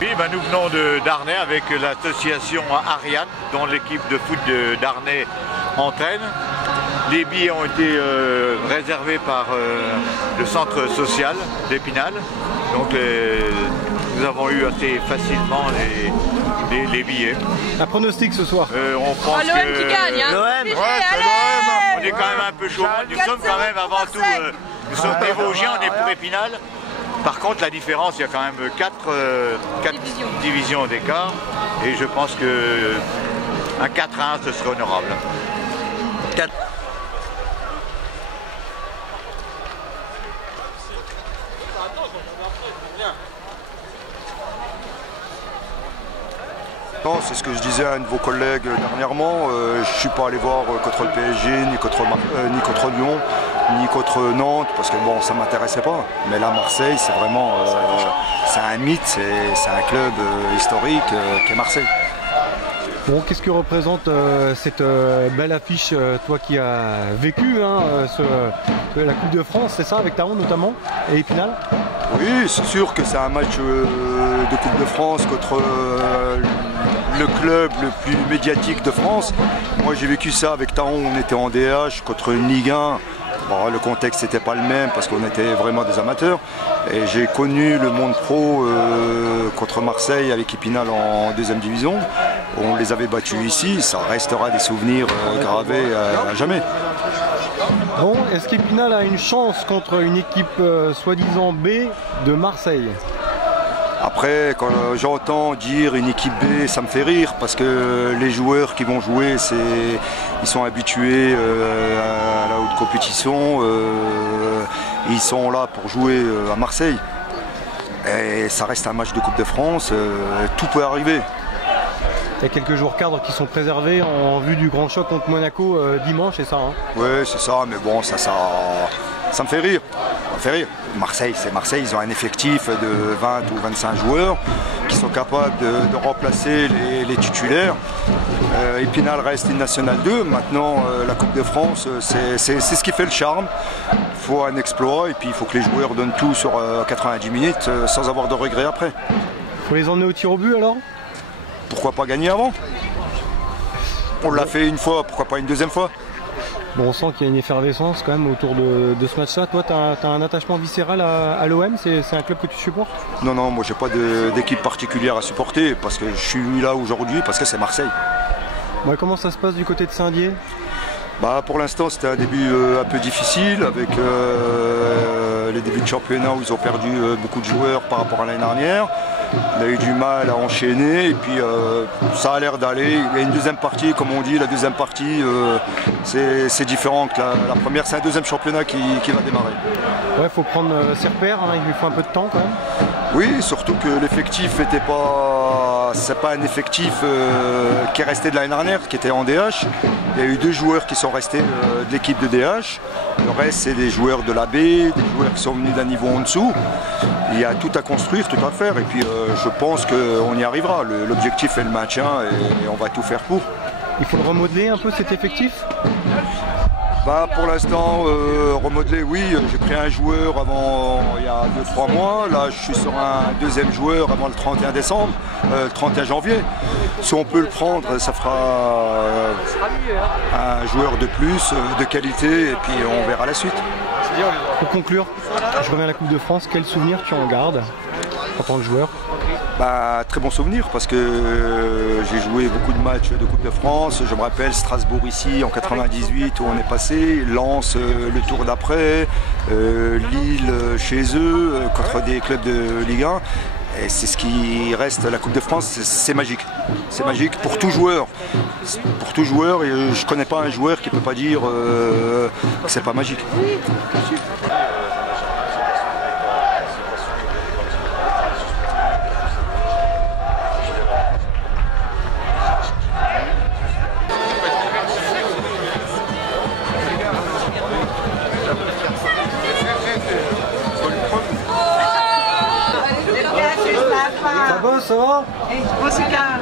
Oui, nous venons d'Arnay avec l'association Ariane, dont l'équipe de foot d'Arnay entraîne. Les billets ont été réservés par le centre social d'Épinal. Donc nous avons eu assez facilement les billets. Un pronostic ce soir on pense l'OM qui gagne, hein. L'OM, on est quand même un peu chaud. Nous sommes quand même avant tout, nous sommes des Vosgiens, on est pour Épinal. Par contre, la différence, il y a quand même 4 divisions d'écart. Et je pense qu'un 4-1, ce serait honorable. C'est ce que je disais à un de vos collègues dernièrement. Je ne suis pas allé voir contre le PSG, ni contre Lyon, ni contre Nantes, parce que bon, ça ne m'intéressait pas. Mais là, Marseille, c'est vraiment c'est un mythe, c'est un club historique qu'est Marseille. Bon, qu'est-ce que représente cette belle affiche, toi qui as vécu la Coupe de France, c'est ça, avec Taon notamment, et Épinal? Oui, c'est sûr que c'est un match de Coupe de France contre le club le plus médiatique de France. Moi j'ai vécu ça avec Taon, on était en DH contre une Ligue 1. Bon, le contexte n'était pas le même parce qu'on était vraiment des amateurs. Et j'ai connu le monde pro contre Marseille avec Épinal en 2e division. On les avait battus ici, ça restera des souvenirs gravés à jamais. Bon, est-ce qu'Épinal a une chance contre une équipe soi-disant B de Marseille? Après, quand j'entends dire une équipe B, ça me fait rire parce que les joueurs qui vont jouer, ils sont habitués à la haute compétition. Ils sont là pour jouer à Marseille. Et ça reste un match de Coupe de France, tout peut arriver. Il y a quelques jours cadres qui sont préservés en vue du grand choc contre Monaco dimanche, c'est ça, hein? Oui, c'est ça, mais bon, ça me fait rire. Ça me fait rire. Marseille, c'est Marseille, ils ont un effectif de 20 ou 25 joueurs qui sont capables de remplacer les titulaires. Épinal reste une Nationale 2. Maintenant, la Coupe de France, c'est ce qui fait le charme. Il faut un exploit et puis il faut que les joueurs donnent tout sur 90 minutes sans avoir de regrets après. Faut les emmener au tir au but alors? Pourquoi pas gagner avant? On l'a fait une fois, pourquoi pas une deuxième fois? Bon, on sent qu'il y a une effervescence quand même autour de ce match-là. Toi, tu as un attachement viscéral à l'OM? C'est un club que tu supportes? Non, moi j'ai pas d'équipe particulière à supporter parce que je suis là aujourd'hui parce que c'est Marseille. Ouais, comment ça se passe du côté de Saint-Dié? Pour l'instant, c'était un début un peu difficile avec les débuts de championnat où ils ont perdu beaucoup de joueurs par rapport à l'année dernière. On a eu du mal à enchaîner et puis ça a l'air d'aller. Il y a une deuxième partie, comme on dit, la deuxième partie c'est différent que la première. C'est un deuxième championnat qui va démarrer. Ouais, faut prendre ses repères, hein, il lui faut un peu de temps quand même. Oui, surtout que l'effectif n'était pas... C'est pas un effectif qui est resté de l'année dernière, qui était en DH. Il y a eu 2 joueurs qui sont restés de l'équipe de DH. Le reste, c'est des joueurs de la B, des joueurs qui sont venus d'un niveau en dessous. Il y a tout à construire, tout à faire. Et puis, je pense qu'on y arrivera. L'objectif est le maintien et on va tout faire pour. Il faut le remodeler un peu cet effectif? Pour l'instant, remodeler, oui. J'ai pris un joueur il y a 2-3 mois. Là, je suis sur un deuxième joueur avant le 31 décembre, le 31 janvier. Si on peut le prendre, ça fera un joueur de plus, de qualité, et puis on verra la suite. Pour conclure, je reviens à la Coupe de France. Quel souvenir tu en gardes en tant que joueur? Très bon souvenir parce que j'ai joué beaucoup de matchs de Coupe de France. Je me rappelle Strasbourg ici en 98 où on est passé, Lens le tour d'après, Lille chez eux contre des clubs de Ligue 1. Et c'est ce qui reste, la Coupe de France, c'est magique. C'est magique pour tout joueur. Pour tout joueur, et je ne connais pas un joueur qui ne peut pas dire que c'est pas magique. Ça va? Musica.